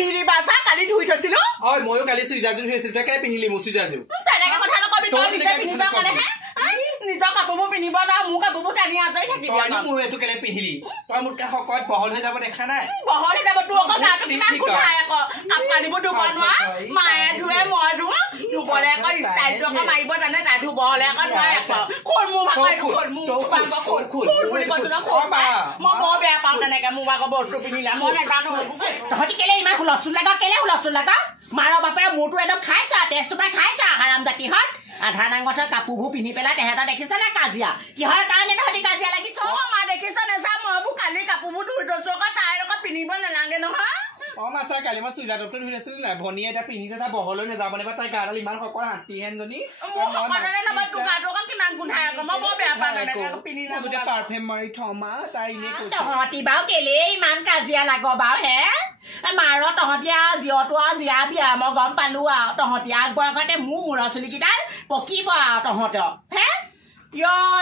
পিন্ধিলি বাছা কালি ধুই থৈছিলো ঐ ময়ো কালি চুইজাৰযোৰ ধুইছিলো তই কেলে পিন্ধিলি মোৰ চুইজাৰযোৰ তেনেকে কথা নকবি তই নিজে পিন্ধিব কাৰণেহে নিজৰ কাপোৰবোৰ পিন্ধিব না মোৰ কাপোৰবোৰ টানি আজৰি থাকিবি তই মোৰ এইটো কেলে পিন্ধিলি তই মোতকে শকত বহল হৈ যাব দেখা নাই বহল হৈ যাব তোৰ আকৌ গাটো কিমান গোন্ধাই আকৌ কাপোৰ ধুব নোৱা মায়ে ধুৱে মই ধুও ধুবলে আকৌ ষ্টাইলটো আকৌ মাৰিব জানে তাই ধুবলে আকৌ নোৱাৰে আকৌ খোল মোৰ ভাগৰ খোল বুলি কৈছো ন খোল মই বৰ বেয়া পাওঁ তেনেকে মোৰ ভাগৰ বস্তু পিন্ধিলে মই নাজানো তহঁতি কেলে ইমান হুলস্থুল লাগা কেলে হুলস্থুল লাগা মাৰ বাপেৰে মোৰটো একদম খাইছা তেজটো পাই খাইছা হাৰাম জাতিহঁত আধা নাংগঠৰ কাপোৰবোৰ পিন্ধি পেলাই তেহেঁতৰ দেখিছা না কাজিয়া কিহৰ কাৰণে তহঁতি কাজিয়া লাগিছ মা দেখিছ নেচা মইবোৰ কালি কাপোৰবোৰ ধুই থৈছো আকৌ তাইৰ আকৌ পিন্ধিব নালাগে নহয় মাছা কালি মই চুইজাৰটো ধুই আছিলো নাই ভনীয়ে এটা পিন্ধিছে চা বহলৈ নাযাব নে তাই গাডাল ইমান শকত হাতীহেনজনী কিমান গোন্ধাই আকৌ মই বৰ বেয়া পাওঁ তেনেকে পিন্ধি গোটেই পাৰফিউম মাৰি থমা তাই এনেই তহঁতি বাৰু কেলে ইমান কাজিয়া লাগ বাৰু হে মাৰ তহঁতি আৰু জীয়টো আৰু জীয়া বিয়া মই গম পালো আৰু তহঁতি আগবয়সতে মোৰ মূৰৰ চুলিকেইডাল পকিব আৰু তহঁতক হে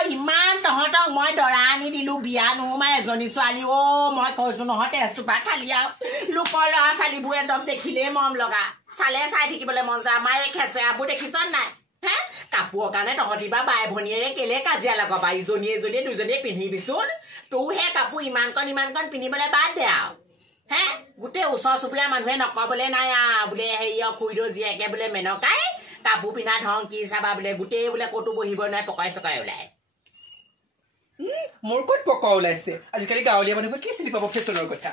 ইমান তহঁতক মই দৰা আনি দিলো বিয়া নোসোমাই এজনী ছোৱালী মই কৈছো নহয় তেজটোপা খালি আৰু লোকৰ ল'ৰা ছোৱালীবোৰ একদম দেখিলেই মৰম লগা চালে চাই থাকিবলৈ মন যায় আমাৰ এই খেচেৰাবোৰ দেখিছ নাই হে কাপোৰৰ কাৰণে তহঁতি বা বাই ভনীয়েৰে কেলে কাজিয়া লগাবা ইজনীয়ে এজনীয়ে দুজনীয়ে পিন্ধিবিচোন তোৰ সেই কাপোৰ ইমানকণ পিন্ধিবলৈ বাদ দে আৰু হে গোটেই ওচৰ চুবুৰীয়া মানুহে নকবলৈ নাই বোলে হেৰি খুইদৌ জীয়েকে বোলে মেনকাই কাপোৰ পিন্ধা ধং কি চাবা বোলে গোটেই বোলে ক'তো বহিব নোৱাৰে পকাই চকাই ওলাই মোৰ ক'ত পকা ওলাইছে আজিকালি গাঁৱলীয়া মানুহবোৰ কি চিনি পাব ফেশ্বনৰ কথা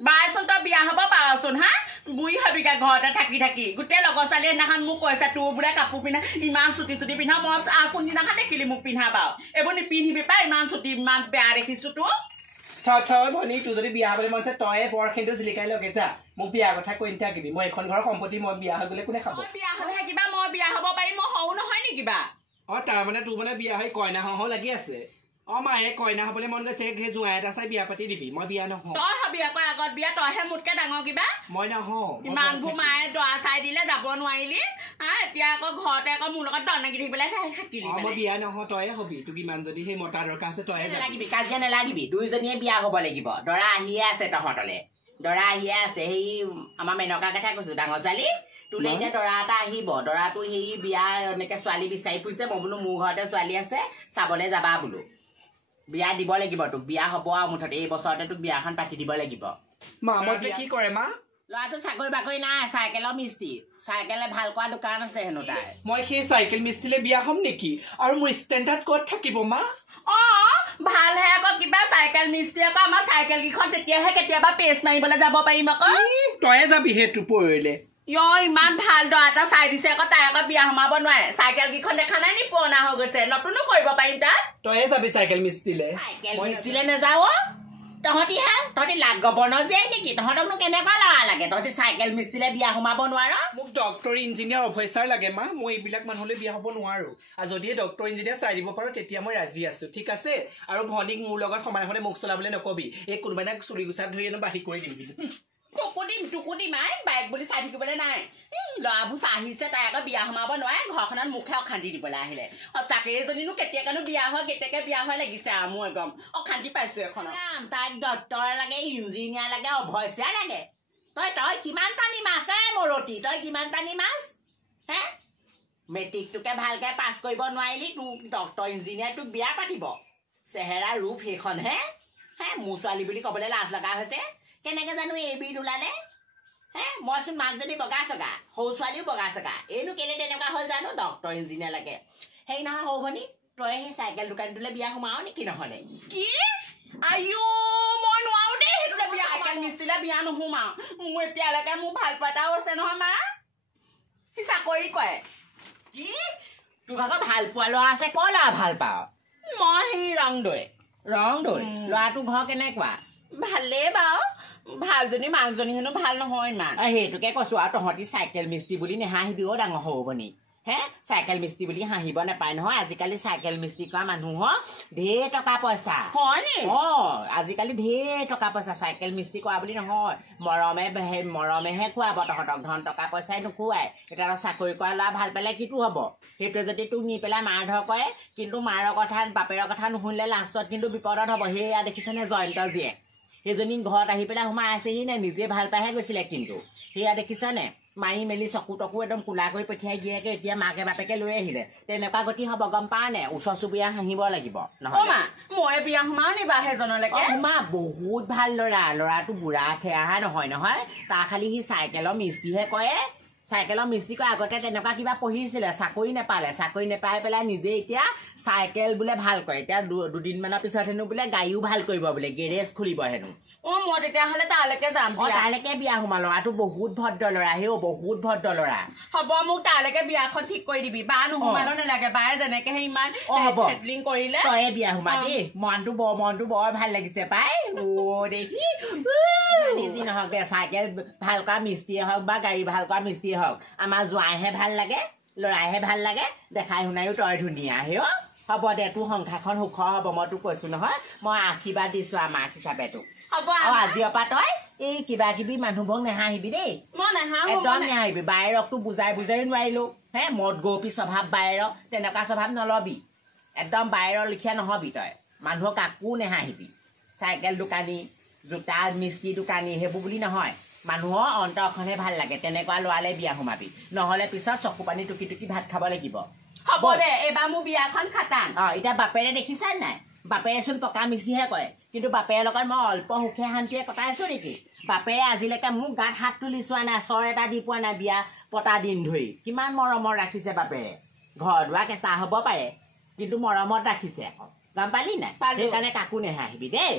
বাইচোন তই বিয়া হ'ব পাৰচোন হা বুঢ়ী হবিকা ঘৰতে থাকি থাকি গোটেই লগৰ ছোৱালী সেইদিনাখন মোক কৈছে তোৰ বোলে কাপোৰ পিন্ধা ইমান চুটি চুটি পিন্ধা মই কোনদিনাখন দেখিলি মোক পিন্ধা বাৰু এইবোৰ নিপিন্ধিবি পাই ইমান চুটি ইমান বেয়া দেখিছো তোৰ থৈ ভনী তোৰ যদি বিয়া হ'বলৈ মন আছে তই বৰ খেলটো জিলিকাই লগে যা মোক বিয়াৰ কথা কৈ নাথাকিবি মই এখন ঘৰৰ সম্পত্তি মই বিয়া হৈ গ'লে কোনে খাব বিয়া হ'লে কিবা মই বিয়া হ'ব পাৰিম মই সৰু নহয় নি কিবা তাৰমানে তোৰ মানে বিয়া হৈ কইনা হওঁ লাগি আছে মায়ে কইনা হ'বলৈ মন গৈছে সেই জোঁৱাই এটা চাই বিয়া পাতি দিবি মই বিয়া নহওঁ তই হবি আকৌ আগত বিয়া তইহে মোতকে ডাঙৰ কিবা মই নহওঁ ইমানবোৰ মায়ে দৰা চাই দিলে যাব নোৱাৰিলি এতিয়া আকৌ ঘৰতে আকৌ মোৰ লগত দৰ লাগি থাকিবলৈ থাকিলি মই বিয়া নহওঁ তয়ে হবি তোক ইমান যদি সেই মতা দৰকাৰ আছে তয়ে নালাগিবি কাজিয়া নালাগিবি দুইজনীয়ে বিয়া হ'ব লাগিব দৰা আহিয়ে আছে তহঁতলে দৰা আহিয়ে আছে সেই আমাৰ মেনকা কথা কৈছো ডাঙৰ ছোৱালী তোলে এতিয়া দৰা এটা আহিব দৰাটো সেই বিয়া এনেকে ছোৱালী বিচাৰি ফুৰিছে মই বোলো মোৰ ঘৰতে ছোৱালী আছে চাবলৈ যাবা বোলো বিয়া দিব লাগিব তোক বিয়া হ'ব আৰু মুঠতে এই বছৰতে তোক বিয়াখন পাতি দিব লাগিব মা মই কি কৰে মা ল'ৰাটো চাকৰি বাকৰি নাই চাইকেলৰ মিস্ত্ৰী চাইকেলে ভাল কৰা দোকান আছে হেনো তাই মই সেই চাইকেল মিস্ত্ৰীলে বিয়া হ'ম নেকি আৰু মোৰ ষ্টেণ্ডাৰ্ড ক'ত থাকিব মা ভালহে আকৌ কিবা চাইকেল মিস্ত্ৰী আকৌ আমাৰ চাইকেল কেইখন তেতিয়াহে কেতিয়াবা পেষ্ট মাৰিবলৈ যাব পাৰিম আকৌ তয়ে যাবি সেইটো পৰিলে ইমান ভাল দৰা এটা চাই দিছে আকৌ তাই আকৌ বিয়া সোমাব নোৱাৰে চাইকেল কেইখন দেখা নাই নি পুৰণা হৈ গৈছে নতুনো কৰিব পাৰিম তাত তয়ে যাবি চাইকেল মিস্ত্ৰীলে চাইকেল মিস্ত্ৰীলে নাযাও তহঁতি লাগ গবৰ্ণৰ যায় নেকি তহঁতকনো কেনেকুৱা ল'ৰা লাগে তহঁতি চাইকেল মিস্ত্ৰীলে বিয়া সোমাব নোৱাৰ মোক ডক্টৰ ইঞ্জিনিয়াৰ অফিচাৰ লাগে মা মই এইবিলাক মানুহলৈ বিয়া হ'ব নোৱাৰো আৰু যদিহে ডক্টৰ ইঞ্জিনিয়াৰ চাই দিব পাৰো তেতিয়া মই ৰাজি আছো ঠিক আছে আৰু ভনীক মোৰ লগত সমানে সমানে মুখ চলাবলৈ নকবি এই কোনোবাই চুলি গুচাত ধৰি বাঢ়ি কৰি দিবি টুকু দিম বাইক বুলি চাই থাকিবলৈ নাই ল'ৰাবোৰ আহিছে তাই আকৌ বিয়া সোমাব নোৱাৰে ঘৰখনত মুখে অশান্তি দিবলৈ আহিলে সঁচাকে এজনীনো কেতিয়াকানো বিয়া হয় কেতিয়াকে বিয়া হয় লাগিছে আৰু মোৰ একদম অশান্তি পাইছো এখন তাইক ডক্টৰ লাগে ইঞ্জিনিয়াৰ লাগে অভয়সীয়া লাগে তই কিমান পানী মাছ মৰতি তই কিমান পানী মাছ হে মেট্ৰিকটোকে ভালকে পাছ কৰিব নোৱাৰিলি তোক ডক্টৰ ইঞ্জিনিয়াৰ তোক বিয়া পাতিব চেহেৰা ৰূপ সেইখন হে মোৰ ছোৱালী বুলি ক'বলৈ লাজ লগা হৈছে কেনেকে জানো এইবিধ ওলালে হে মইচোন মাকজনী বগা চগা সৰু ছোৱালীও বগা চগা এইনো কেলে তেনেকুৱা হ'ল জানো ডক্টৰ ইঞ্জিনিয়াৰ লাগে সেই নহয় সৌ ভনী তই সেই চাইকেল দোকানটোলৈ বিয়া সোমাও নেকি নহ'লে কি আইও মই নোৱাৰো দেই সেইটোলে বিয়া চাইকেল মিস্ত্ৰীলে বিয়া নোসোমাও মোৰ এতিয়ালৈকে মোৰ ভাল পাতাও আছে নহয় মা সি চাকৰি কৰে কি তোৰ ভাগৰ ভাল পোৱা ল'ৰা আছে ক ল'ৰা ভাল পাওঁ মই সেই ৰংদৈ ল'ৰাটোৰ ঘৰ কেনেকুৱা ভালেই বাৰু ভালজনী মাকজনী হেনো ভাল নহয় ইমান সেইটোকে কৈছো আৰু তহঁতি চাইকেল মিস্ত্ৰী বুলি নেহাঁহিবি ডাঙৰ সৰু ভনী হে চাইকেল মিস্ত্ৰী বুলি হাঁহিব নাপায় নহয় আজিকালি চাইকেল মিস্ত্ৰী কৰা মানুহৰ ঢেৰ টকা পইচা হয় নি আজিকালি ঢেৰ টকা পইচা চাইকেল মিস্ত্ৰী কৰা বুলি নহয় মৰমেহে খুৱাব তহঁতক ধন টকা পইচাই নোখোৱাই এতিয়া চাকৰি কৰা ল'ৰা ভাল পালে কিটো হ'ব সেইটোৱে যদি তোক নি পেলাই মাৰ ধৰ কৰে কিন্তু মাৰৰ কথা বাপেৰৰ কথা নুশুনিলে লাষ্টত কিন্তু বিপদত হ'ব সেয়া দেখিছেনে জয়ন্ত জীয়েক সেইজনী ঘৰত আহি পেলাই সোমাই আছেহি নে নিজে ভাল পাইহে গৈছিলে কিন্তু সেয়া দেখিছানে মাৰি মেলি চকু টকু একদম কোলা কৰি পঠিয়াই দিয়েকে এতিয়া মাকে বাপেকে লৈ আহিলে তেনেকুৱা গতি হ'ব গম পাৱ নে ওচৰ চুবুৰীয়া হাঁহিব লাগিব নহয় মই বিয়া সোমাও নিবা সেইজনলৈকে সোমা বহুত ভাল ল'ৰাটো বুঢ়া ঠেৰাহা নহয় তাৰ খালি সি চাইকেলৰ মিস্ত্ৰীহে কৰে চাইকেলৰ মিস্ত্ৰী কৰে আগতে তেনেকুৱা কিবা পঢ়িছিলে চাকৰি নেপাই পেলাই নিজে এতিয়া চাইকেল বোলে ভাল কৰে এতিয়া দুদিনমানৰ পিছত হেনো বোলে গাড়ীও ভাল কৰিব বোলে গেৰেজ খুলিব হেনো মই তেতিয়াহ'লে তালৈকে যাম তালৈকে বিয়া সোমা ল'ৰাটো বহুত ভদ্ৰ ল'ৰা হেও বহুত ভদ্ৰ ল'ৰা হ'ব মোক তালৈকে বিয়াখন ঠিক কৰি দিবি বা নোসোমালো নালাগে বায়ে যেনেকেহে ইমান চেটলিং কৰিলে তয়ে বিয়া সোমা দেই মনটো বৰ ভাল লাগিছে পাই দেখি যি নহওক দে চাইকেল ভাল কৰা মিস্ত্ৰীয়ে হওক বা গাড়ী ভাল কৰা মিস্ত্ৰীয়ে হওক আমাৰ জোৱাইহে ভাল লাগে ল'ৰাইহে ভাল লাগে দেখাই শুনায়ো তই ধুনীয়া হেও হ'ব দে তোৰ সংসাৰখন সুখৰ হ'ব মই তোক কৈছো নহয় মই আশীৰ্বাদ দিছো আমাৰ হিচাপে তোক আজিৰ পৰা তই এই কিবা কিবি মানুহবোৰক নেহাঁহিবি দেই একদম নেহাঁহিবি বায়েৰকতো বুজাই নোৱাৰিলো মদ গৌপি স্বভাৱ বায়েৰক তেনেকুৱা স্বভাৱ নলবি একদম বায়েৰৰ লিখীয়া নহবি তই মানুহক কাকো নেহাঁহিবি চাইকেল দোকানী জোতা মিস্ত্ৰী দোকানী সেইবোৰ বুলি নহয় মানুহৰ অন্তৰখনহে ভাল লাগে তেনেকুৱা ল'ৰালে বিয়া সোমাবি নহ'লে পিছত চকু পানী টুকি টুকি ভাত খাব লাগিব হ'ব দে এইবাৰ মোৰ বিয়াখন খাটাং এতিয়া বাপেৰে দেখিছানে নাই বাপেৰেচোন পকা মিচিহে কয় কিন্তু বাপেৰৰ লগত মই অল্প সুখে শান্তিয়ে কটাইছো নেকি বাপেৰে আজিলৈকে মোক গাত হাত তুলি চোৱা নাই চৰ এটা দি পোৱা নাই বিয়া পতা দিন ধৰি কিমান মৰমত ৰাখিছে বাপেৰে ঘৰ দুৱাৰ কেঁচা হ'ব পাৰে কিন্তু মৰমত ৰাখিছে আকৌ গম পালি নাই সেইকাৰণে কাকো নেহাঁহিবি দেই